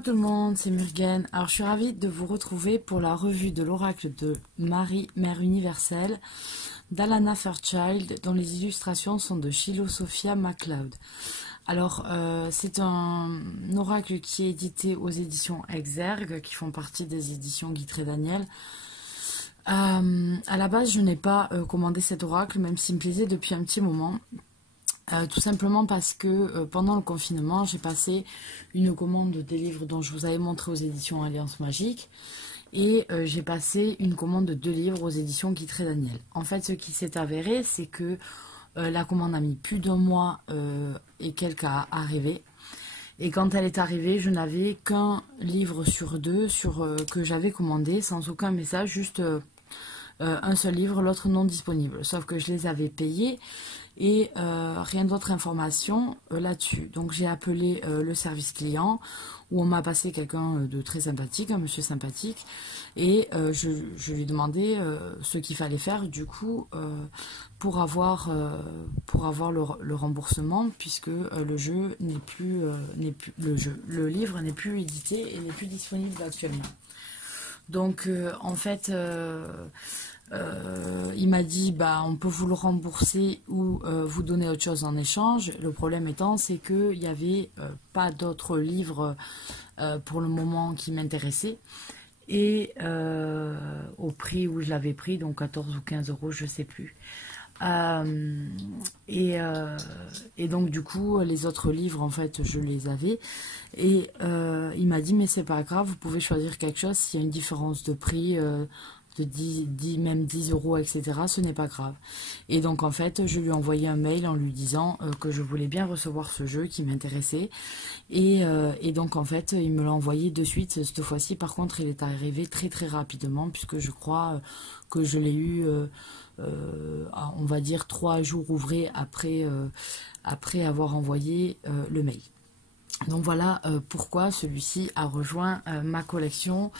Coucou tout le monde, c'est Murugen. Alors je suis ravie de vous retrouver pour la revue de l'oracle de Marie, Mère Universelle, d'Alana Fairchild, dont les illustrations sont de Shiloh Sophia MacLeod. Alors c'est un oracle qui est édité aux éditions Exergue, qui font partie des éditions Guitry Daniel. À la base je n'ai pas commandé cet oracle, même s'il me plaisait depuis un petit moment. Tout simplement parce que pendant le confinement, j'ai passé une commande des livres dont je vous avais montré aux éditions Alliance Magique. Et j'ai passé une commande de 2 livres aux éditions Guitry Daniel. En fait, ce qui s'est avéré, c'est que la commande a mis plus d'1 mois et quelques à arriver. Et quand elle est arrivée, je n'avais qu'un livre sur 2 que j'avais commandé, sans aucun message, juste un seul livre, l'autre non disponible. Sauf que je les avais payés et rien d'autre information là-dessus. Donc j'ai appelé le service client où on m'a passé quelqu'un de très sympathique, un monsieur sympathique, et je lui demandais ce qu'il fallait faire du coup pour avoir le remboursement, puisque le livre n'est plus édité et n'est plus disponible actuellement. Donc en fait il m'a dit bah on peut vous le rembourser ou vous donner autre chose en échange. Le problème étant, c'est qu'il n'y avait pas d'autres livres pour le moment qui m'intéressaient, et au prix où je l'avais pris, donc 14 ou 15 euros, je sais plus. Et donc du coup les autres livres en fait je les avais, et il m'a dit mais c'est pas grave, vous pouvez choisir quelque chose, s'il y a une différence de prix de 10, même 10 euros, etc., ce n'est pas grave. Et donc en fait je lui ai envoyé un mail en lui disant que je voulais bien recevoir ce jeu qui m'intéressait, et donc en fait il me l'a envoyé de suite. Cette fois-ci par contre il est arrivé très très rapidement, puisque je crois que je l'ai eu on va dire 3 jours ouvrés après avoir envoyé le mail. Donc voilà pourquoi celui-ci a rejoint ma collection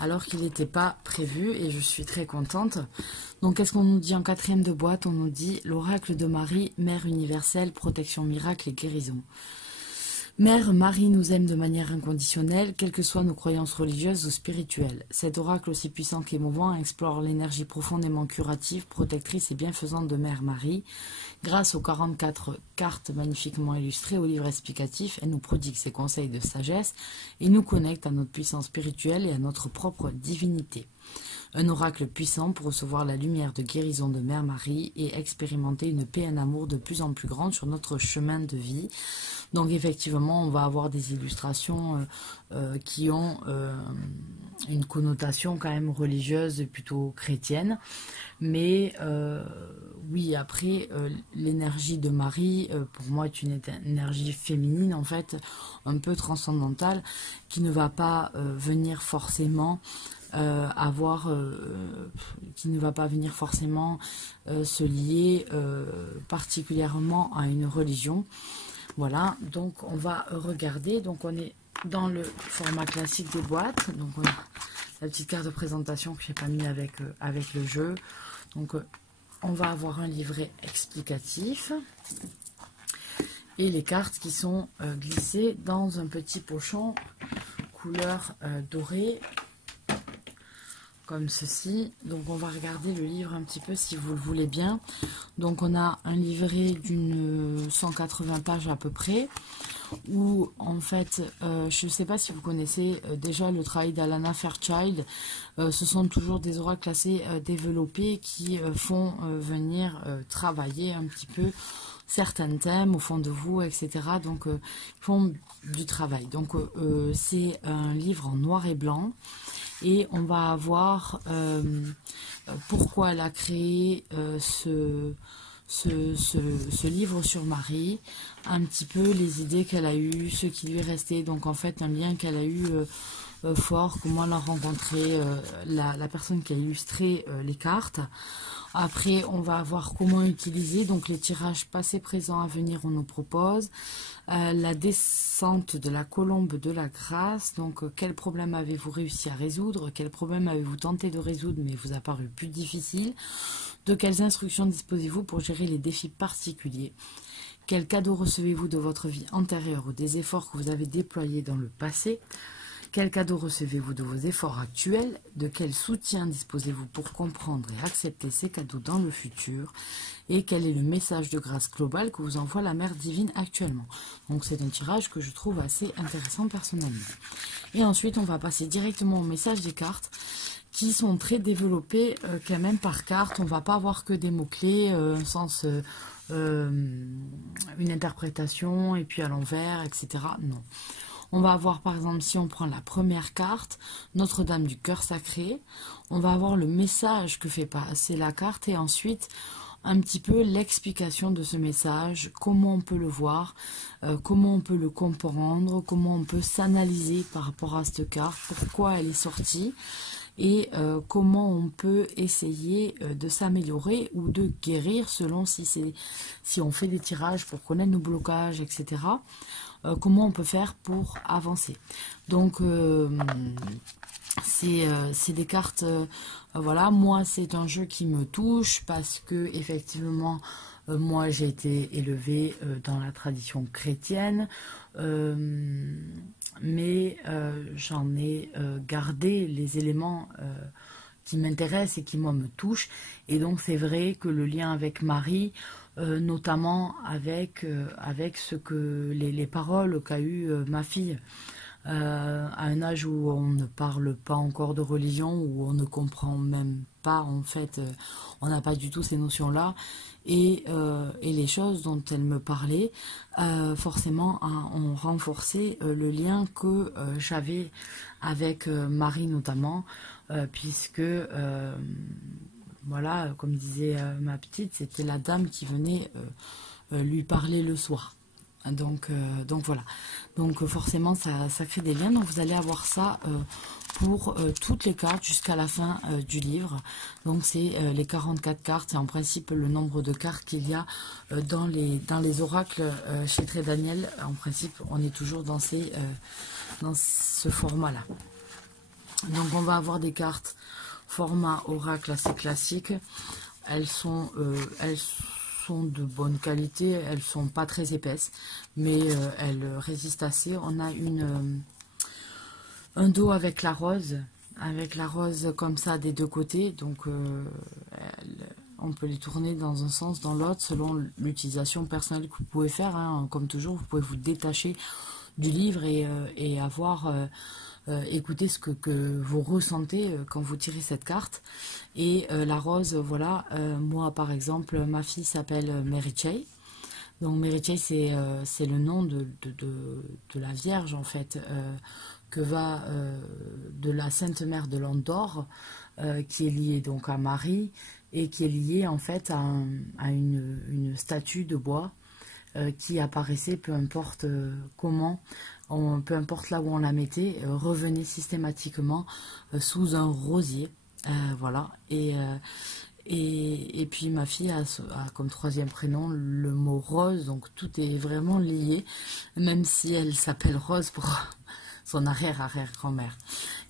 alors qu'il n'était pas prévu, et je suis très contente. Donc qu'est-ce qu'on nous dit en 4e de boîte? On nous dit l'oracle de Marie, Mère universelle, protection, miracle et guérison. Mère Marie nous aime de manière inconditionnelle, quelles que soient nos croyances religieuses ou spirituelles. Cet oracle aussi puissant qu'émouvant explore l'énergie profondément curative, protectrice et bienfaisante de Mère Marie. Grâce aux 44 cartes magnifiquement illustrées au livre explicatif, elle nous prodigue ses conseils de sagesse et nous connecte à notre puissance spirituelle et à notre propre divinité. Un oracle puissant pour recevoir la lumière de guérison de Mère Marie et expérimenter une paix et un amour de plus en plus grande sur notre chemin de vie. Donc effectivement, on va avoir des illustrations qui ont une connotation quand même religieuse, plutôt chrétienne. Mais oui, après, l'énergie de Marie, pour moi, est une énergie féminine, en fait, un peu transcendantale, qui ne va pas venir forcément qui ne va pas venir forcément se lier particulièrement à une religion. Voilà, donc on va regarder. Donc on est dans le format classique des boîtes. Donc on a la petite carte de présentation que j'ai pas mis avec le jeu. Donc on va avoir un livret explicatif et les cartes qui sont glissées dans un petit pochon couleur dorée, comme ceci. Donc on va regarder le livre un petit peu si vous le voulez bien. Donc on a un livret d'une 180 pages à peu près, où en fait je ne sais pas si vous connaissez déjà le travail d'Alana Fairchild. Ce sont toujours des oracles assez développés qui font venir travailler un petit peu certains thèmes au fond de vous, etc. Donc ils font du travail. Donc c'est un livre en noir et blanc. Et on va avoir pourquoi elle a créé ce livre sur Marie, un petit peu les idées qu'elle a eues, ce qui lui est resté. Donc en fait un lien qu'elle a eu fort, comment elle a rencontré la personne qui a illustré les cartes. Après on va voir comment utiliser donc les tirages passés, présents, à venir. On nous propose la descente de la colombe de la grâce. Donc quel problème avez-vous réussi à résoudre? Quel problème avez-vous tenté de résoudre mais vous a paru plus difficile? De quelles instructions disposez-vous pour gérer les défis particuliers? Quel cadeau recevez-vous de votre vie antérieure ou des efforts que vous avez déployés dans le passé? Quel cadeau recevez-vous de vos efforts actuels? De quel soutien disposez-vous pour comprendre et accepter ces cadeaux dans le futur? Et quel est le message de grâce global que vous envoie la Mère Divine actuellement? Donc c'est un tirage que je trouve assez intéressant personnellement. Et ensuite, on va passer directement au message des cartes qui sont très développés quand même par carte. On ne va pas avoir que des mots-clés, un sens, une interprétation, et puis à l'envers, etc. Non. On va avoir par exemple, si on prend la première carte, Notre-Dame du Cœur Sacré, on va avoir le message que fait passer la carte et ensuite un petit peu l'explication de ce message, comment on peut le voir, comment on peut le comprendre, comment on peut s'analyser par rapport à cette carte, pourquoi elle est sortie et comment on peut essayer de s'améliorer ou de guérir selon si on fait des tirages pour connaître nos blocages, etc. Comment on peut faire pour avancer. Donc c'est des cartes, voilà, moi c'est un jeu qui me touche parce que effectivement moi j'ai été élevée dans la tradition chrétienne, mais j'en ai gardé les éléments qui m'intéressent et qui moi me touchent, et donc c'est vrai que le lien avec Marie, notamment avec ce que les paroles qu'a eu ma fille, à un âge où on ne parle pas encore de religion, où on ne comprend même pas, en fait, on n'a pas du tout ces notions-là, et les choses dont elle me parlait, forcément, ont renforcé le lien que j'avais avec Marie notamment, puisque, voilà, comme disait ma petite, c'était la dame qui venait lui parler le soir. Donc voilà, donc forcément ça crée des liens. Donc vous allez avoir ça pour toutes les cartes jusqu'à la fin du livre. Donc c'est les 44 cartes, c'est en principe le nombre de cartes qu'il y a dans les oracles chez Très Daniel. En principe on est toujours dans ce format là. Donc on va avoir des cartes format oracle assez classique. Elles sont de bonne qualité, elles sont pas très épaisses, mais elles résistent assez. On a un dos avec la rose comme ça des deux côtés, donc on peut les tourner dans un sens, dans l'autre, selon l'utilisation personnelle que vous pouvez faire, hein. Comme toujours, vous pouvez vous détacher du livre et avoir écoutez ce que vous ressentez quand vous tirez cette carte. Et la rose, voilà, moi par exemple, ma fille s'appelle Mary Chey. Donc Mary Chey, c'est le nom de la Vierge, en fait, que va de la Sainte Mère de l'Andorre, qui est liée donc à Marie, et qui est liée en fait à une statue de bois qui apparaissait, peu importe comment, peu importe là où on la mettait, revenait systématiquement sous un rosier. Voilà. Et puis ma fille a comme troisième prénom le mot Rose, donc tout est vraiment lié, même si elle s'appelle Rose pour son arrière-arrière-grand-mère.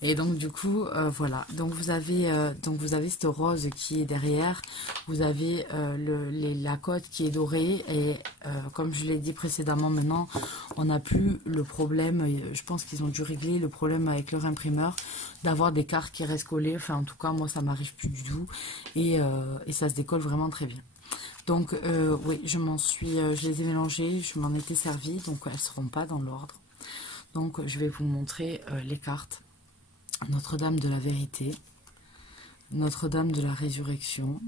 Et donc du coup, voilà. Donc vous avez cette rose qui est derrière, vous avez la côte qui est dorée, et comme je l'ai dit précédemment, maintenant on n'a plus le problème, je pense qu'ils ont dû régler le problème avec leur imprimeur, d'avoir des cartes qui restent collées. Enfin en tout cas moi ça m'arrive plus du tout, et ça se décolle vraiment très bien. Donc oui, je les ai mélangées, je m'en étais servi, donc elles ne seront pas dans l'ordre. Donc je vais vous montrer les cartes. Notre-Dame de la Vérité, Notre-Dame de la Résurrection,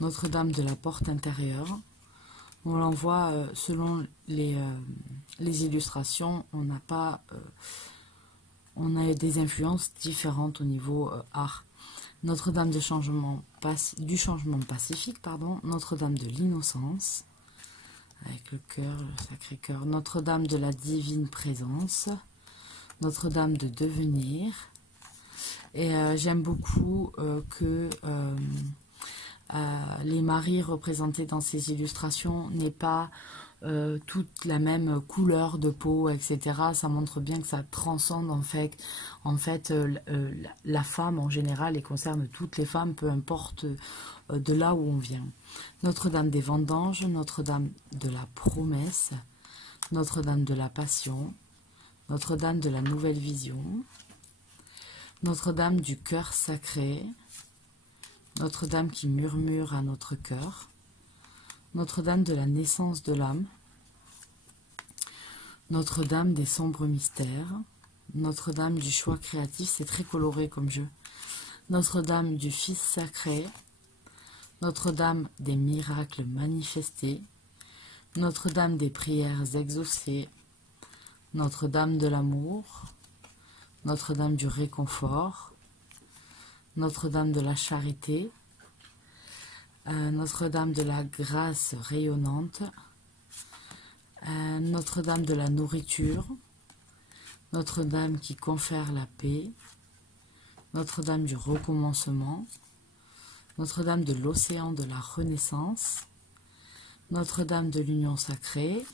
Notre-Dame de la Porte Intérieure. On l'envoie selon les illustrations, on a des influences différentes au niveau art. Notre-Dame du changement pacifique, pardon, Notre-Dame de l'Innocence, avec le cœur, le Sacré-Cœur, Notre-Dame de la Divine Présence, Notre-Dame de Devenir. Et j'aime beaucoup que les maris représentés dans ces illustrations n'aient pas toute la même couleur de peau, etc. Ça montre bien que ça transcende en fait la femme en général, et concerne toutes les femmes, peu importe de là où on vient. Notre-Dame des Vendanges, Notre-Dame de la Promesse, Notre-Dame de la Passion, Notre-Dame de la nouvelle vision, Notre-Dame du cœur sacré, Notre-Dame qui murmure à notre cœur, Notre-Dame de la naissance de l'âme, Notre-Dame des sombres mystères, Notre-Dame du choix créatif, c'est très coloré comme jeu, Notre-Dame du Fils sacré, Notre-Dame des miracles manifestés, Notre-Dame des prières exaucées, Notre-Dame de l'amour, Notre-Dame du réconfort, Notre-Dame de la charité, Notre-Dame de la grâce rayonnante, Notre-Dame de la nourriture, Notre-Dame qui confère la paix, Notre-Dame du recommencement, Notre-Dame de l'océan de la renaissance, Notre-Dame de l'union sacrée,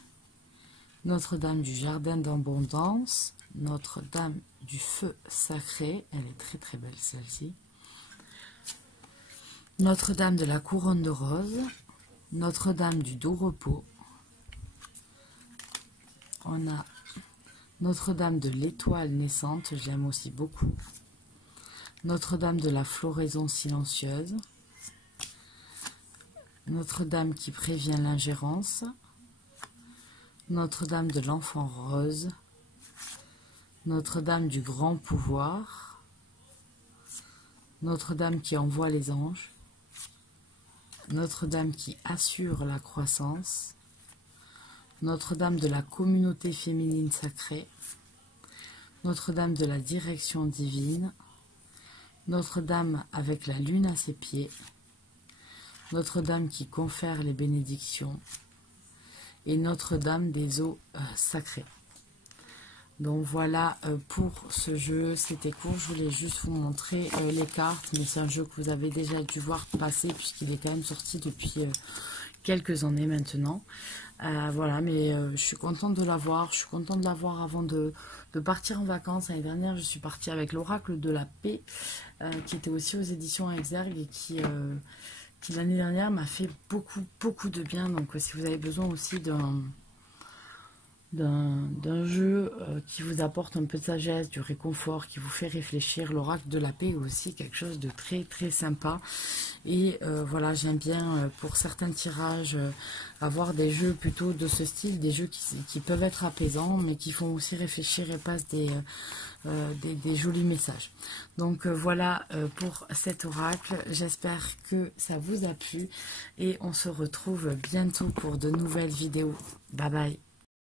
Notre-Dame du jardin d'abondance, Notre-Dame du feu sacré, elle est très très belle celle-ci, Notre-Dame de la couronne de roses, Notre-Dame du doux repos, on a Notre-Dame de l'étoile naissante, je l'aime aussi beaucoup, Notre-Dame de la floraison silencieuse, Notre-Dame qui prévient l'ingérence, Notre-Dame de l'enfant rose, Notre-Dame du grand pouvoir, Notre-Dame qui envoie les anges, Notre-Dame qui assure la croissance, Notre-Dame de la communauté féminine sacrée, Notre-Dame de la direction divine, Notre-Dame avec la lune à ses pieds, Notre-Dame qui confère les bénédictions et Notre-Dame des eaux sacrées. Donc voilà pour ce jeu, c'était court, je voulais juste vous montrer les cartes, mais c'est un jeu que vous avez déjà dû voir passer puisqu'il est quand même sorti depuis quelques années maintenant. Voilà, mais je suis contente de l'avoir, je suis contente de l'avoir avant de partir en vacances. L'année dernière, je suis partie avec l'Oracle de la Paix, qui était aussi aux éditions Exergue et qui l'année dernière m'a fait beaucoup de bien. Donc si vous avez besoin aussi d'un jeu qui vous apporte un peu de sagesse, du réconfort, qui vous fait réfléchir, l'Oracle de la Paix est aussi quelque chose de très sympa. Et voilà, j'aime bien pour certains tirages avoir des jeux plutôt de ce style, des jeux qui peuvent être apaisants mais qui font aussi réfléchir et passent des jolis messages. Donc voilà pour cet oracle, j'espère que ça vous a plu et on se retrouve bientôt pour de nouvelles vidéos. Bye bye.